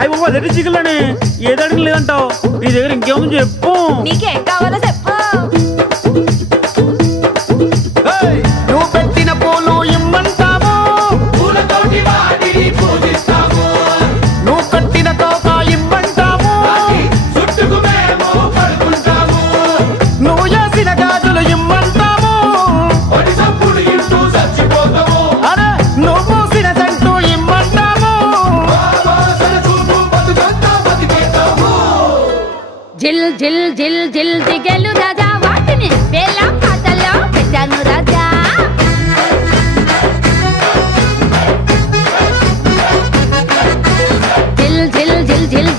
అయ్యి బాబా రెడ్డి చికెన్లోనే ఏది అడిగి లేదంటావు. నీ దగ్గర ఇంకేముంది చెప్పు. నీకేం కావాలో చెప్పు. నువ్వు పెట్టిన పూలు ఇమ్మంటాము, నువ్వు కట్టిన తోక ఇమ్మంటాము, నువ్వు చేసిన గాజులు ఇమ్మంటాము, అరే నువ్వు పూసిన సెంటు ఇమ్మంటాము. జిల్ జిల్ జిల్ జిల్ దిగలు రాజా వాటిని వేళ పాటల్లో పెట్టాను రాజా. జిల్ జిల్ జిల్ జిల్